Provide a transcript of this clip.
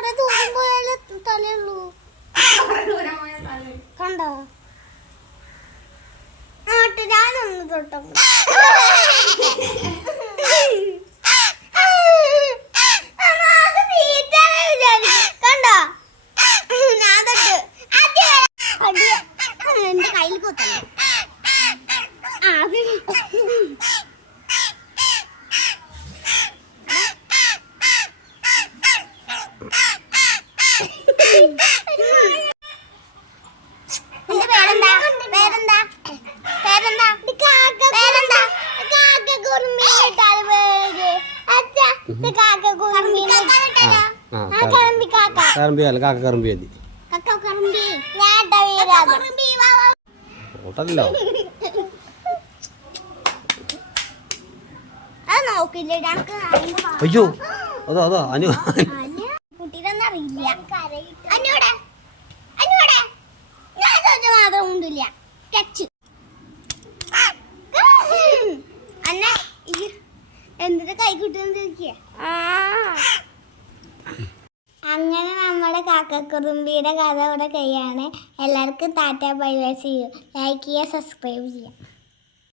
കൊറേ ദൂരം പോയാലേ തലയുള്ളൂ. കണ്ടോ? ആട്ടെ ഞാനൊന്ന് തൊട്ടോ കണ്ടോ? ഞാൻ തൊട്ട്. അടി എന്റെ കയ്യിൽ കൊത്തല്ലേ? ആ അത് എന്റെ പേരെന്താ പേരെന്താ പേരെന്താ പേരെന്താ കാക്ക കുറുമിട്ടാൽ പേര് അച്ഛാ ഇത് കാക്ക കുറുമി ആ ആ കറമ്പി കാക്ക. അല്ല കറമ്പി മതി ഓട്ടല്ലോ അയ്യോ അതോ അതോ അനു എന്തിന്റെ കൈ കിട്ടുന്ന അങ്ങനെ നമ്മുടെ കാക്കക്കുറുമ്പിയുടെ കഥ ഇവിടെ കഴിയാണ്. എല്ലാവർക്കും ടാറ്റ ബൈ ബൈ ചെയ്യൂ ലൈക്ക് ചെയ്യുക സബ്സ്ക്രൈബ് ചെയ്യുക.